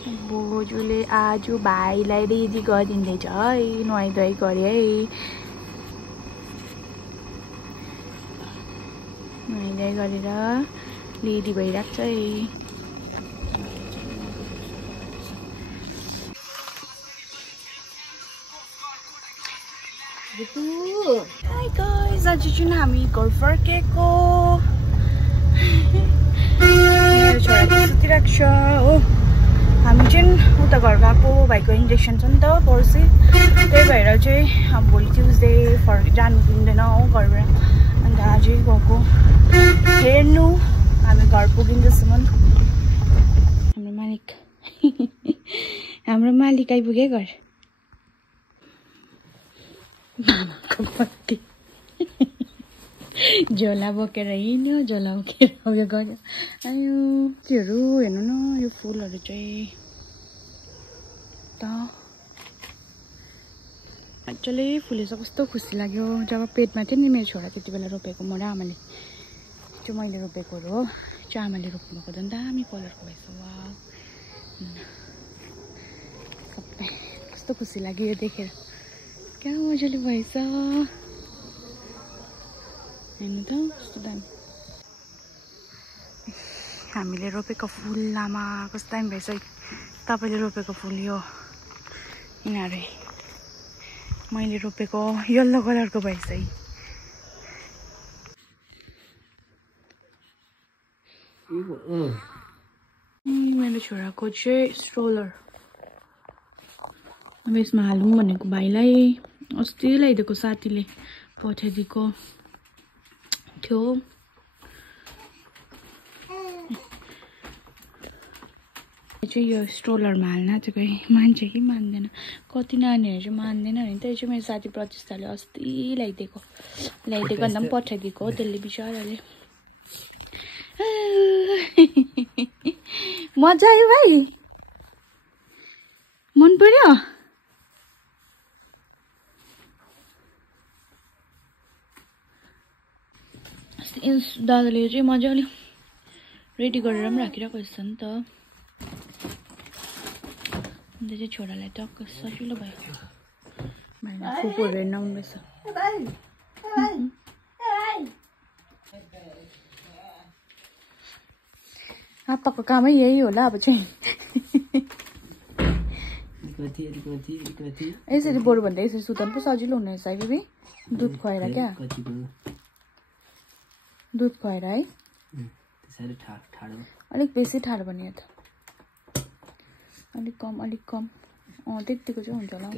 बोजूले आज भाइलाई रेडी गरिदिँदैछ है, नुहाइधुवाइ गरे है, नुहाइधुवाइ गरेर रेडी भइरहेको छ है। हाई गाइस, आज चाहिँ हामी घर फर्केको। मेरो छोरा चाहिँ सुतिरहेको छ हो। हामी चाहिँ उता घर गएको, भाइको इन्जेक्सन छ नि त पर्सि, त्यही भएर चाहिँ अब भोलि ट्युजडे जानु दिँदैन हो घरबाट। अन्त आजै गएको हेर्नु हामी घर पुगिन्जेसम्म। हाम्रो मालिक आइपुगे घर। मामाको पत्ती झोला बोकेर हिँड्यो, झोला बोकेर उयो गऱ्यो। आयो त्योहरू हेर्नु न, यो फुलहरू चाहिँ त मजाले फुलेछ। कस्तो खुसी लाग्यो जब पेटमा थियो नि मेरो छोरा, त्यति बेला रोपेको म र आमाले। त्यो मैले रोपेकोहरू हो, त्यो आमाले रोप्नुभएको झन् दामी कलरको भएछ। वा सबै कस्तो खुसी लाग्यो यो देखेर, क्या मजाले भएछ हेर्नु त, कस्तो दामी। हामीले रोपेको फुल लामा कस्तो दामी भएछ। तपाईँले रोपेको फुल यो, यिनीहरू मैले रोपेको येल्लो कलरको भएछ है। मेरो छोराको चाहिँ स्ट्रोलर, अब यसमा हालौँ भनेको भाइलाई। अस्ति ल्याइदिएको साथीले पठाइदिएको थियो। चाहिँ यो स्ट्रोलरमा हाल्न चाहिँ कोही मान्छे कि मान्दैन, कति नानीहरू चाहिँ मान्दैन नि त। यो चाहिँ मेरो साथी प्रतिष्ठाले अस्ति ल्याइदिएको अन्त पनि पठाइदिएको हो त्यसले बिचराले। मजा आयो भाइ, मन पर्यो? दादाले चाहिँ मजाले रेडी गरेर पनि राखिरहेको रहेछ नि त। अन्त चाहिँ छोरालाई टक्क सजिलो भयो। भाइमा फुपूहरू हेर्न आउनुभएछ। आप्पाको कामै यही होला अब चाहिँ। यसरी बरुभन्दा यसरी सुताउनु पो सजिलो हुने रहेछ है बेबी। दुध खुवाएर क्या, दुध खुवाएर है। अलिक बेसी ठाडो भने त अलिक कम त्यतिको चाहिँ हुन्छ होला।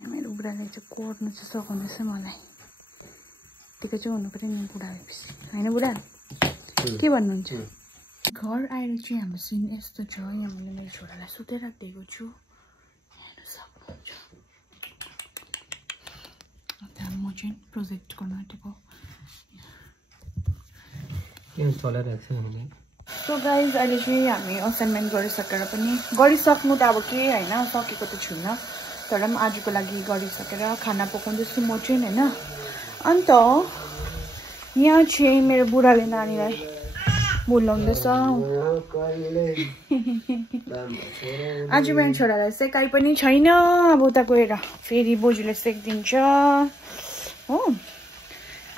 मेरो बुढाले चाहिँ कोर्नु चाहिँ सघाउँदैछ मलाई। यतिको चाहिँ हुनु पर्यो नि बुढा भएपछि, होइन बुढा? के भन्नुहुन्छ? घर आएर चाहिँ हाम्रो सिन यस्तो छ। यहाँ मैले मेरो छोरालाई सुताइराखिदिएको छु, हेर्नु सक्नुहुन्छ। त्यहाँ म चाहिँ प्रोजेक्ट गर्न आँटेको। सो गाइज, अहिले चाहिँ हामी असाइनमेन्ट गरिसकेर पनि, गरिसक्नु त अब के होइन, सकेको त छुइनँ, तर पनि आजको लागि गरिसकेर खाना पकाउँदैछु म चाहिँ होइन। अन्त यहाँ चाहिँ मेरो बुढाले नानीलाई बोलाउँदैछ। आज मेरो छोरालाई सेकाइ पनि छैन। अब उता गएर फेरि बोजूले सेकिदिन्छ हो।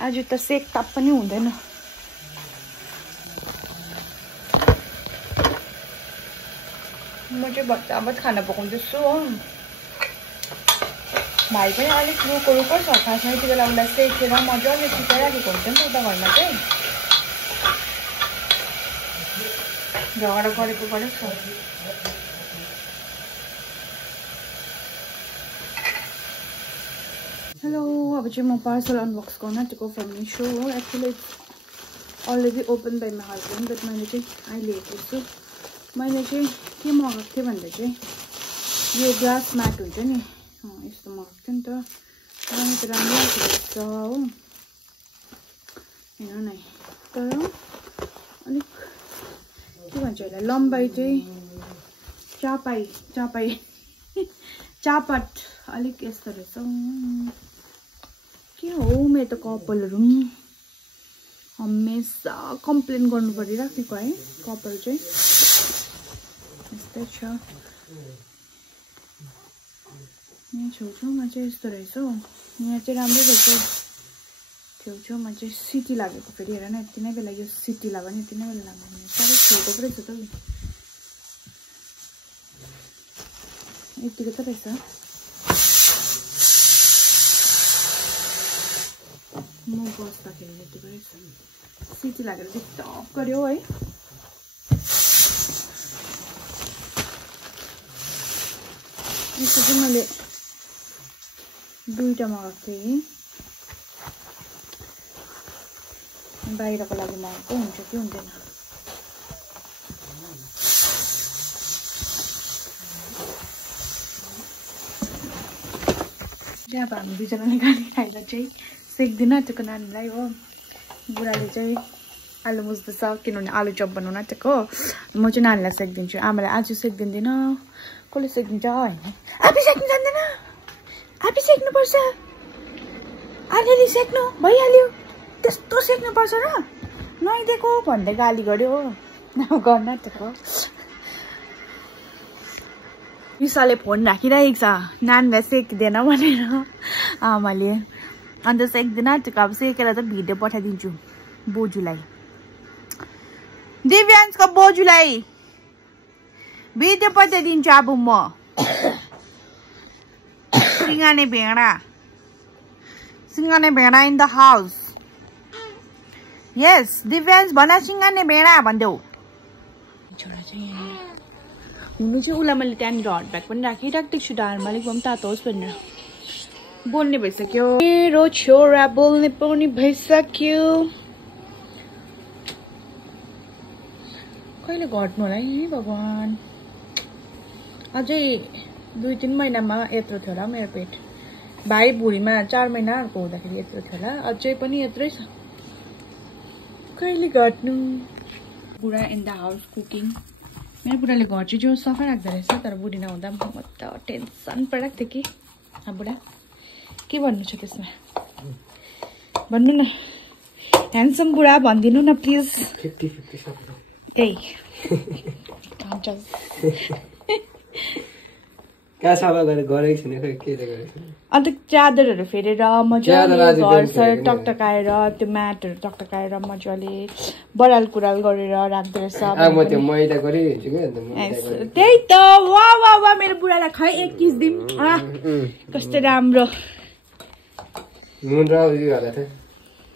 आज त सेक ताप पनि हुँदैन। म चाहिँ भत्ताभत खाना पकाउँदैछु हो। भाइ पनि अलिक रुको छ, खासमा यति बेला उसलाई सेकेर मजाले सिकाइराखेको हुन्छ नि त उता घरमा चाहिँ। झगडा गरेको छ। हेलो, अब चाहिँ म पार्सल अनबक्स गर्न आँटेको फ्रम मिसो हो। Actually already open by my husband, but मैले चाहिँ अहिले हेरेको छु। मैले चाहिँ के मगाएको थिएँ भन्दा चाहिँ यो ग्लास म्याट हुन्छ नि, यस्तो मगाएको थिएँ नि त। राम्रो त राम्रो रहेछ हो, हेर्नु न। तर अलिक के भन्छ यसलाई, लम्बाइ चाहिँ चापाई चापट अलिक यस्तो रहेछ के हो मेरो त कपालहरु हमेशा कम्प्लेन गर्नु परिराखेको है कपाल चाहिँ यस्तै छ यहाँ छेउछाउमा चाहिँ यस्तो रहेछ यहाँ चाहिँ राम्रो रहेछ छेउछाउमा चाहिँ सिटी लागेको फेरि हेर न यति नै बेला यो सिटी लाग्यो भने यति नै बेला लाग्यो भने साह्रै छेउको पो रहेछ त यतिको त रहेछ म बस्दाखेरि यतिको रहेछ सिटी लागेर डिस्टर्ब गर्यो है यसो चाहिँ मैले दुईटा मगाएको थिएँ बाहिरको लागि मगाएको हुन्छ कि हुँदैन अब हामी दुईजनाले गाडी खाएर चाहिँ सेक्दिन आँटेको नानीलाई हो बुढाले चाहिँ आलु मुस्दैछ किनभने आलु चप बनाउन आँटेको म चाहिँ नानीलाई सेक्दिन्छु आमालाई आज सेक्दिँदिनँ कसले सेक्दिन्छ होइन आफै सेक्नु जान्दैन आफै सेक्नुपर्छ अलिअलि सेक्नु भइहाल्यो त्यस्तो सेक्नुपर्छ र नैदिएको भन्दै गाली गर्यो हो गर्न आँटेको विशालले फोन राखिरहेको छ नानीलाई सेक्दिएन भनेर आमाले अन्त सेक्दिन आँटेको अब सेकेर त भिडियो पठाइदिन्छु बोजूलाई दिव्यान्सको बोजूलाई भिडियो पठाइदिन्छु अब म सिंगाने भेडा इन द हाउस यस दिव्यान्स भन सिंगाने भेडा भनिदेऊ छोरा चाहिँ हुनु चाहिँ उसलाई मैले त्यहाँनिर हट ब्याग पनि राखिराखेको छु डारमा अलिक पनि तातो होस् भनेर बोल्ने भइसक्यो मेरो छोरा बोल्ने पनि भइसक्यो कहिले घट्नु होला है भगवान अझै 2-3 महिनामा यत्रो थियो होला मेरो पेट भाइ भुँडीमा 4 महिनाको हुँदाखेरि यत्रो थियो होला अझै पनि यत्रै छ कहिले घट्नु बुढा इन द हाउस कुकिङ मेरो बुढाले घर चाहिँ जो सफा राख्दो रहेछ तर बुढी नहुँदा म त टेन्सन परिरहेको थियो कि बुढा के भन्नु छ त्यसमा भन्नु न ह्यान्डसम बुढा भनिदिनु न प्लिज 50-50 ए क्या सफा गरेको छैन खै के गरेको अन्त च्यादरहरू फेरेर मजाले घर सर टकटकाएर त्यो म्याटहरू टकटकाएर मजाले बडाल कुराल गरेर राख्दो रहेछ म त्यो मैदा गरिदिन्छु के त्यही त वा वा वा मेरो बुढालाई खै एक किस दिम कस्तो राम्रो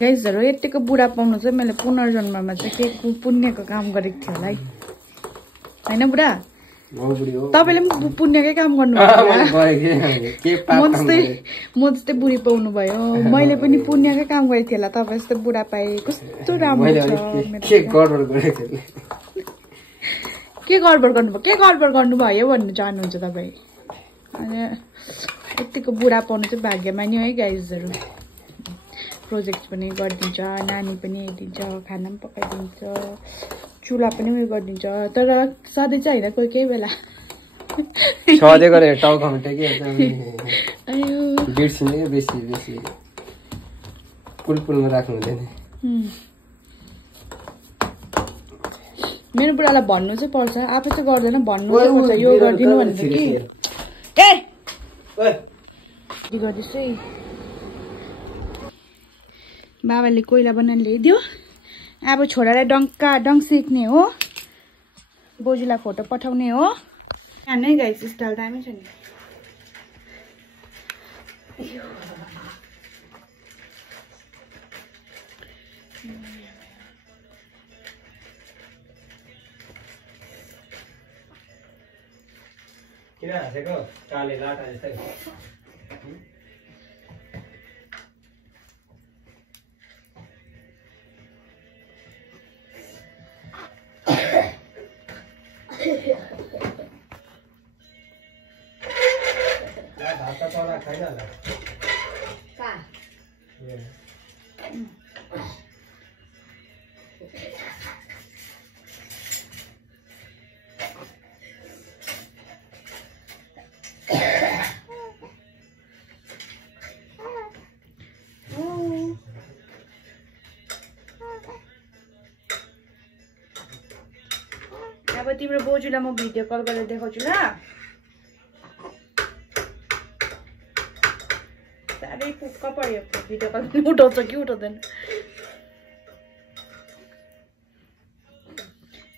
गाइजहरु यतिको बुढा पाउनु चाहिँ मैले पुनर्जन्ममा चाहिँ के पुण्यको काम गरेको थियो होला है हैन बुढा तपाईले पनि पुण्यकै काम गर्नुभयो म जस्तै बुढी पाउनु भयो मैले पनि पुण्यकै काम गरेको थिएँ होला तपाईँ जस्तै बुढा पाएँ कस्तो राम्रो छ के गडबड गर्नुभयो भन्नु चाहनुहुन्छ तपाईँ अनि यतिको बुढा पाउनु चाहिँ भाग्यमानी है गाइजहरु प्रोजेक्ट पनि गरिदिन्छ नानी पनि हेरिदिन्छ खाना पनि पकाइदिन्छ चुला पनि उयो गरिदिन्छ तर सधैँ चाहिँ होइन कोही केही बेला सधैँ गरेर टाउकामा टेकी बिर्सिने बेसी पुलपुलमा राख्नु हुँदैन मेरो बुढालाई भन्नु चाहिँ पर्छ आफै चाहिँ गर्दैन भन्नु चाहिँ पर्छ यो गरिदिनु भनेर कि ए के गर्दैछ है बाबाले कोइला बनाएर ल्याइदियो अब छोरालाई डङ सेक्ने हो बोजूलाई फोटो पठाउने हो नै गाइस स्टाइल दामी छ नि किन हाँसेको काले लाटा जस्तै तिम्रो बोजूलाई म भिडियो कल गरेर देखाउँछु ल साह्रै पुक्क पर्यो भिडियो कल उठाउँछ कि उठाउँदैन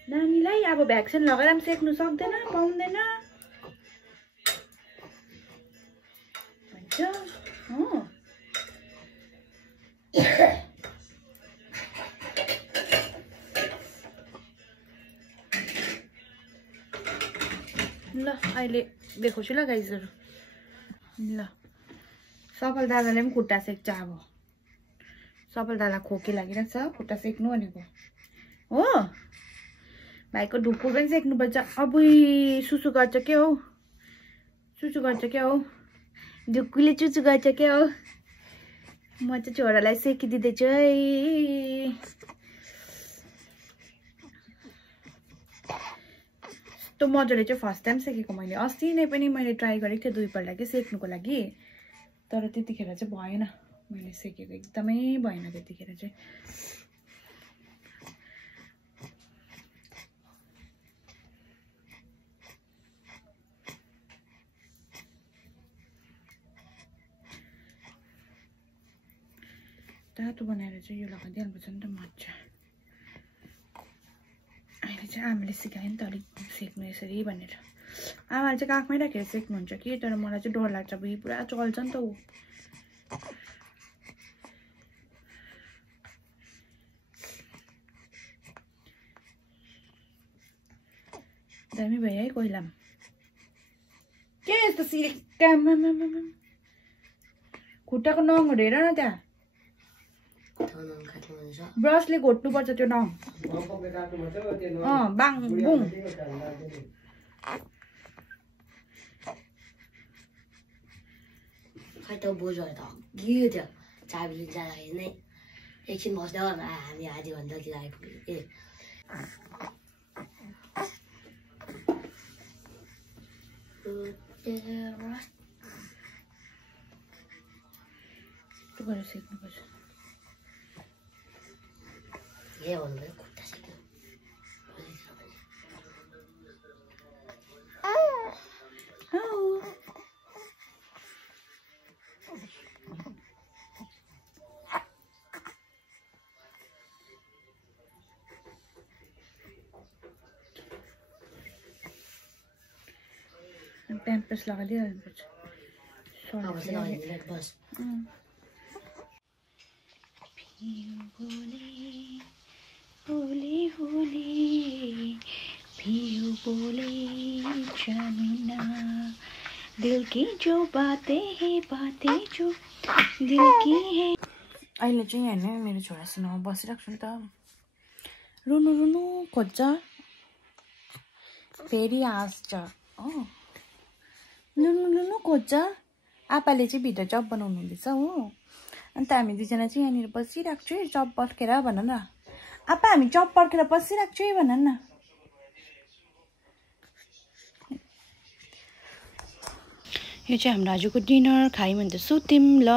नानीलाई अब भ्याक्सिन लगाएर पनि सेक्नु सक्दैन पाउँदैन भन्छ ल अहिले देखाउँछु ल गाइजहरु ल सफल दादाले पनि खुट्टा सेक्छ अब सफल दादा खोकी लागिरहेछ खुट्टा सेक्नु भनेको हो भाइको ढुकुर पनि सेक्नुपर्छ अबुई सुसु गर्छ के हो सुसु गर्छ के हो ढुकुले चुचु गर्छ के हो म चाहिँ छोरालाई सेकिदिँदैछु है यस्तो मजाले चाहिँ फर्स्ट टाइम सेकेको मैले अस्ति नै पनि मैले ट्राई गरेको थिएँ 2 पल्ट कि सेक्नुको लागि तर त्यतिखेर चाहिँ भएन मैले सेकेको एकदमै भएन त्यतिखेर चाहिँ तातो बनाएर चाहिँ यो लगाइदिहाल्नुपर्छ नि त मजा अहिले चाहिँ आमाले सिकायो नि त अलिक सेक्नु यसरी भनेर आमाले चाहिँ काखमै राखेर सेक्नुहुन्छ कि तर मलाई चाहिँ डर लाग्छ बुई पुरा चल्छ नि त ऊ दामी भयो है कोइलाम के यस्तो सिल्कामा खुट्टाको नङहरू हेर न त्यहाँ ब्रसले घोट्नु पर्छ त्यो नङ बाङ बुङ खै त बोजूहरू त अघि त्यो चाबी जाँदाखेरि नै एकछिन बस्दा हामी आधी घन्टातिर आइपुग्यो ए गरेर सेक्नुपर्छ ए भन्नुभयो खुट्टा सेक्नु प्याम्पर्स लगाइदिहाल्नुपर्छ बस होली होली पियो बोले जमीना दिल की जो बातें जो दिल की है अहिले चाहिँ यहाँ मेरो छोरासँग बसिरहेको छु नि त रुनु रुनु खोज्छ फेरि हाँस्छ हो लुनु लुनु खोज्छ आपाले चाहिँ भित्र चप बनाउनु हुँदैछ हो अन्त हामी दुईजना चाहिँ यहाँनिर बसिरहेको छु चप पर्खेर भन न आपा हामी चप पर्खेर बसिरहेको छु भन न यो चाहिँ हाम्रो आजको डिनर खायौँ भने त सुत्यौँ ल